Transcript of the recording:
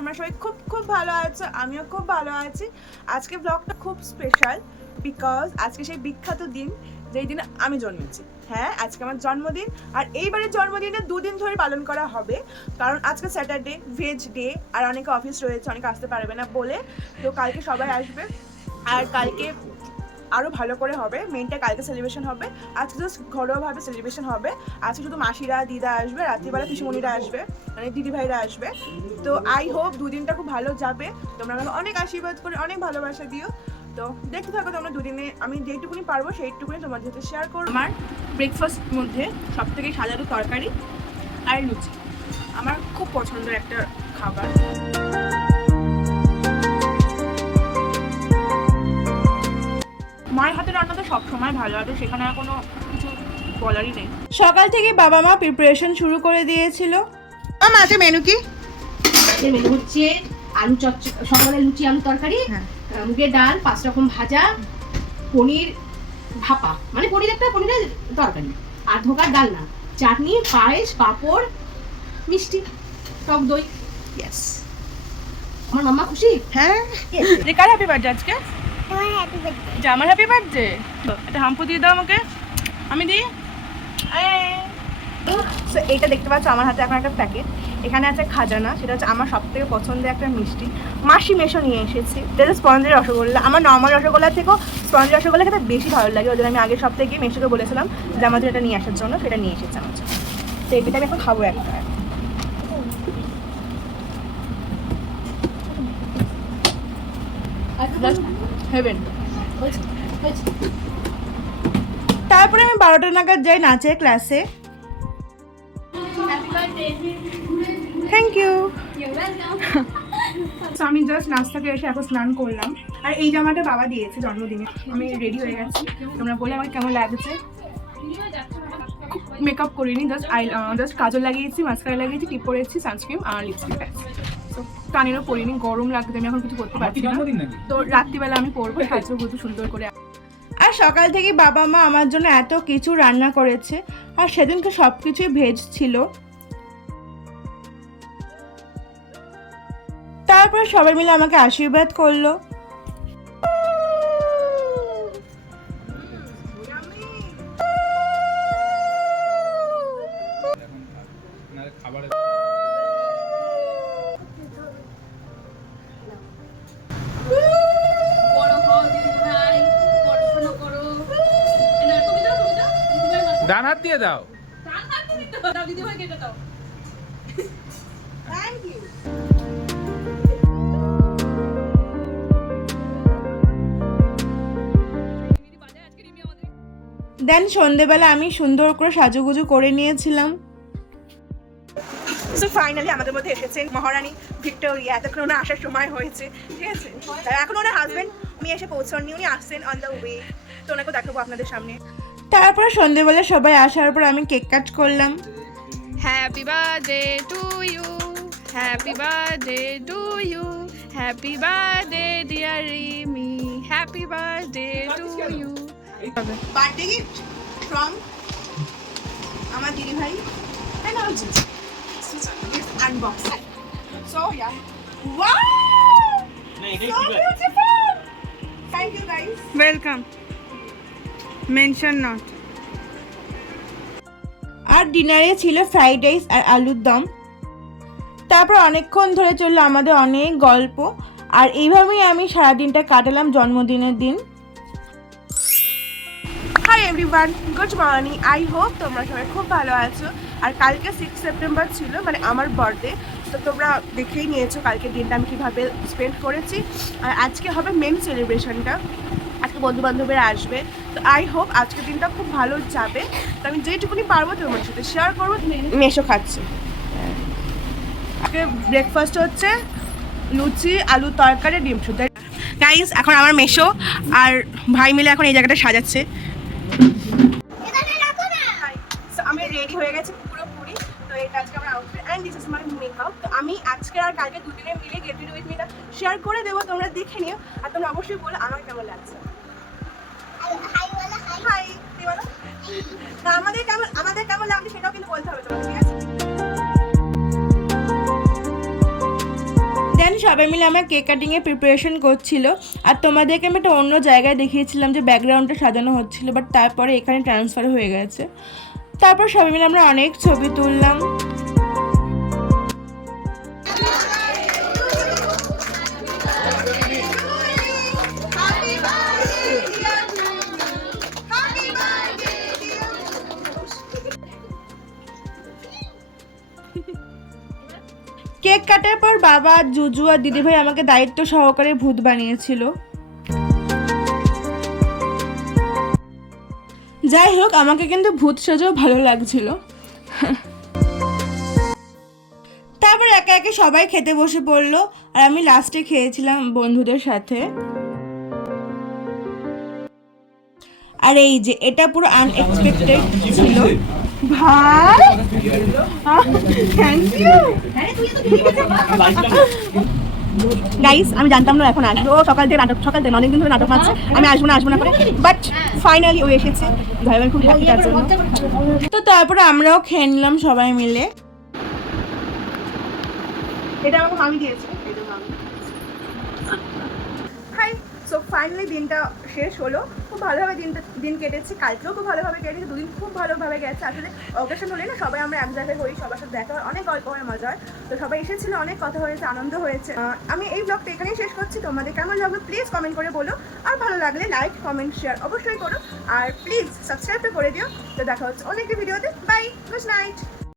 তোমরা সবাই খুব খুব ভালো আছো, আমিও খুব ভালো আছি। আজকে ব্লগটা খুব স্পেশাল বিকজ আজকে সেই বিখ্যাত দিন যেই দিন আমি জন্মেছি। হ্যাঁ, আজকে আমার জন্মদিন। আর এইবারের জন্মদিনে দুদিন ধরে পালন করা হবে, কারণ আজকে স্যাটারডে, ভেজ ডে, আর অনেকে অফিস রয়েছে, অনেকে আসতে পারবে না বলে। তো কালকে সবাই আসবে, আর কালকে আরও ভালো করে হবে। মেনটা কালকে সেলিব্রেশন হবে, আজকে জাস্ট ঘরোয়াভাবে সেলিব্রেশন হবে। আজকে শুধু মাসিরা, দিদা আসবে, রাত্রিবেলা পিসুমণিরা আসবে, মানে দিদিভাইরা আসবে। তো আই হোপ দুদিনটা খুব ভালো যাবে। তোমরা আমাকে অনেক আশীর্বাদ করে অনেক ভালোবাসা দিও। তো দেখতে থাকো তোমরা দুদিনে আমি যেইটুকুনি পারবো সেইটুকুনি তোমার সাথে শেয়ার করবো। আমার ব্রেকফাস্ট মধ্যে সব থেকে সাজানো তরকারি আর লুচি আমার খুব পছন্দের একটা খাবার। মায়ের হাতে রান্না তো সবসময় ভালো হয়, সেখানে আর কোনো কিছু বলারই নেই। সকাল থেকে বাবা মা প্রিপারেশন শুরু করে দিয়েছিল। আজকে মেনু কি? মেনু হচ্ছে আলু সকালে লুচি, আলু তরকারি, মুগের ডাল, 5 রকম ভাজা, পনির ভাপা, মানে পনিরের তরকারি, আর ধোকার ডালনা, চাটনি, পায়েস, পাঁপড়, মিষ্টি, টক দই। ইয়েস, আমার মাম্মা খুশি? হ্যাঁ। যে কার হ্যাপি বার্থডে আজকে? আমার হ্যাপি বার্থডে। একটা হাম্পু দিয়ে দাও আমাকে, আমি দিই। এইটা দেখতে পাচ্ছ আমার হাতে এখন একটা প্যাকেট। এখানে আছে খাজানা, সেটা হচ্ছে আমার সব থেকে পছন্দের একটা মিষ্টি। মাসি মেশো নিয়ে এসেছি, যেটা স্পঞ্জের রসগোল্লা। আমার নর্মাল রসগোল্লা থেকেও স্পঞ্জের রসগোল্লা খেতে বেশি ভালো লাগে। ওই জন্য আমি আগের সপ্তাহে গিয়ে মেশোকে বলেছিলাম যে আমাদের এটা নিয়ে আসার জন্য, সেটা নিয়ে এসেছে আমার জন্য। তো এইটা আমি এখন খাবো একটা। হেভেন। তারপরে আমি 12টা নাগাদ যাই নাচের ক্লাসে। Thank you. আমি জাস্ট নাস্তা করে এসে এখন স্নান করলাম, আর এই জামাটা বাবা দিয়েছে জন্মদিনে। আমি রেডি হয়ে গেছি, তোমরা বলে আমাকে কেমন লাগছে। মেকআপ করিনি, জাস্ট কাজল লাগিয়েছি, মাস্কারা লাগিয়েছি, টিপ পরেছি, সানস্ক্রিন আর লিপস্টিক আছে। তো কানেরও পরিনি, গরম লাগছে, আমি এখন কিছু করতে পারছি না। তো রাত্রিবেলা আমি পরবো, সাজবো সুন্দর করে। আর সকাল থেকে বাবা মা আমার জন্য এত কিছু রান্না করেছে, আর সেদিনকে সব কিছুই ভেজ ছিল। তারপর সবাই মিলে আমাকে আশীর্বাদ করলো। ডান হাত দিয়ে দাও। দেন সন্ধেবেলা আমি সুন্দর করে সাজুগুজু করে নিয়েছিলাম। সো ফাইনালি আমাদের মধ্যে এসেছেন মহারানী ভিক্টোরিয়া। এতক্ষণ ওনার আসার সময় হয়েছে, ঠিক আছে। এখন ওনার হাজবেন্ড উনি এসে পৌঁছননি, উনি আসছেন অন দ্য ওয়ে। তো ওনাকে দেখাবো আপনাদের সামনে। তারপর সন্ধেবেলা সবাই আসার পর আমি কেক কাট করলাম। Happy birthday to you, happy birthday to you, happy birthday dear Rimi, happy birthday to you. Birthday gift from আমার দিদি ভাই and all this gift unboxing. So yeah, wow, so beautiful. Thank you guys. Welcome. Mention not. আর ডিনারে ছিল fried rice আর আলুর দম। তারপর অনেকক্ষণ ধরে চললো আমাদের অনেক গল্প, আর এইভাবেই আমি সারাদিনটা কাটালাম জন্মদিনের দিন। Hi everyone, good morning. I hope তোমরা সবাই খুব ভালো আছো। আর কালকে 6 সেপ্টেম্বর ছিল, মানে আমার বার্থডে। তো তোমরা দেখেই নিয়েছো কালকে দিনটা আমি কীভাবে স্পেন্ড করেছি। আর আজকে হবে মেন সেলিব্রেশনটা, আজকে বন্ধু বান্ধবীরা আসবে। তো আই হোপ আজকের দিনটা খুব ভালো যাবে। তো আমি যেটুকুনি পারবো তোমার সাথে শেয়ার করবো। মেশো খাচ্ছে। আজকে ব্রেকফাস্ট হচ্ছে লুচি, আলু তরকারি, ডিম সুদ্ধ। গাইস, এখন আমার মেশো আর ভাই মিলে এখন এই জায়গাটা সাজাচ্ছে। আমি রেডি হয়ে গেছি পুরোপুরি। তো এটা আজকে আমার outfit and this is my makeup. তো আমি আজকে আর কালকে দুদিনে মিলে গেট রেডি উইথ মিটা শেয়ার করে দেবো, তোমরা দেখে নিও। আর তোমরা অবশ্যই বলো আমার কেমন লাগছে। হাই দিওয়ালা, আমাদের কেমন লাগছে সেটাও কিন্তু বলতে হবে তোমাকে, ঠিক আছে? সবাই মিলে আমার কেক কাটিংয়ের প্রিপারেশন করছিল, আর তোমাদেরকে আমি একটা অন্য জায়গায় দেখিয়েছিলাম যে ব্যাকগ্রাউন্ডটা সাজানো হচ্ছিল, বাট তারপরে এখানে ট্রান্সফার হয়ে গেছে। তারপর সবাই মিলে আমরা অনেক ছবি তুললাম। কেক কাটার পর বাবা, জুজু আর দিদিভাই আমাকে দায়িত্ব সহকারে ভূত বানিয়েছিল। যাই হোক, আমাকে কিন্তু ভূত সাজাও ভালো লাগছিল। তারপর একে একে সবাই খেতে বসে পড়লো, আর আমি লাস্টে খেয়েছিলাম বন্ধুদের সাথে। আর এই যে এটা পুরো আনএক্সপেক্টেড ছিল ভাই। থ্যাংক ইউ গাইস, আমি জানতাম না এখন আসবো। সকাল থেকে অনেকদিন ধরে নাটক মারছে, আমি আসবো না করে, বাট ফাইনালি ও এসেছে। ভাই আমি খুব হ্যাপি তার জন্য। তো তারপরে আমরাও খেয়ে নিলাম সবাই মিলে। এটা আমাকে মামি দিয়েছে। হাই, সো ফাইনালি দিনটা শেষ হলো। খুব ভালোভাবে দিন কেটেছে, কালকেও খুব ভালোভাবে কেটেছে, দুদিন খুব ভালোভাবে গেছে। আসলে অকেশন হলে না সবাই আমরা এক জায়গায় হই, সবার সাথে দেখা হয়, অনেক গল্প হয়, মজা হয়। তো সবাই এসেছিল, অনেক কথা হয়েছে, আনন্দ হয়েছে। আমি এই ব্লগটা এখানেই শেষ করছি। তোমাদের কেমন লাগলো প্লিজ কমেন্ট করে বলো, আর ভালো লাগলে লাইক, কমেন্ট, শেয়ার অবশ্যই করো, আর প্লিজ সাবস্ক্রাইবটা করে দিও। তো দেখা হচ্ছে অনেক ভিডিওতে। Bye, good night.